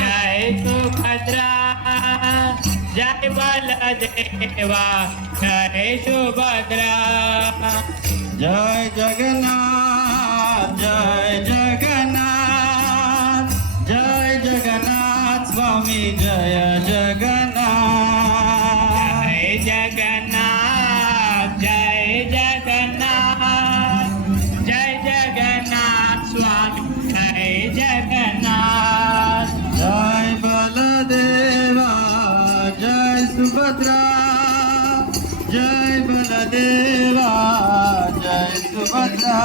जय सुभद्रा जय बलदेवा जय सुभद्रा जय जगन्नाथ जय जगन्नाथ जय जगन्नाथ स्वामी जय जगन्नाथ जय जगन्नाथ जय जगन्नाथ जय जगन्नाथ स्वामी जय जगन्नाथ जय बलदेवा जय सुभद्रा जय बलदेवा जय सुभद्रा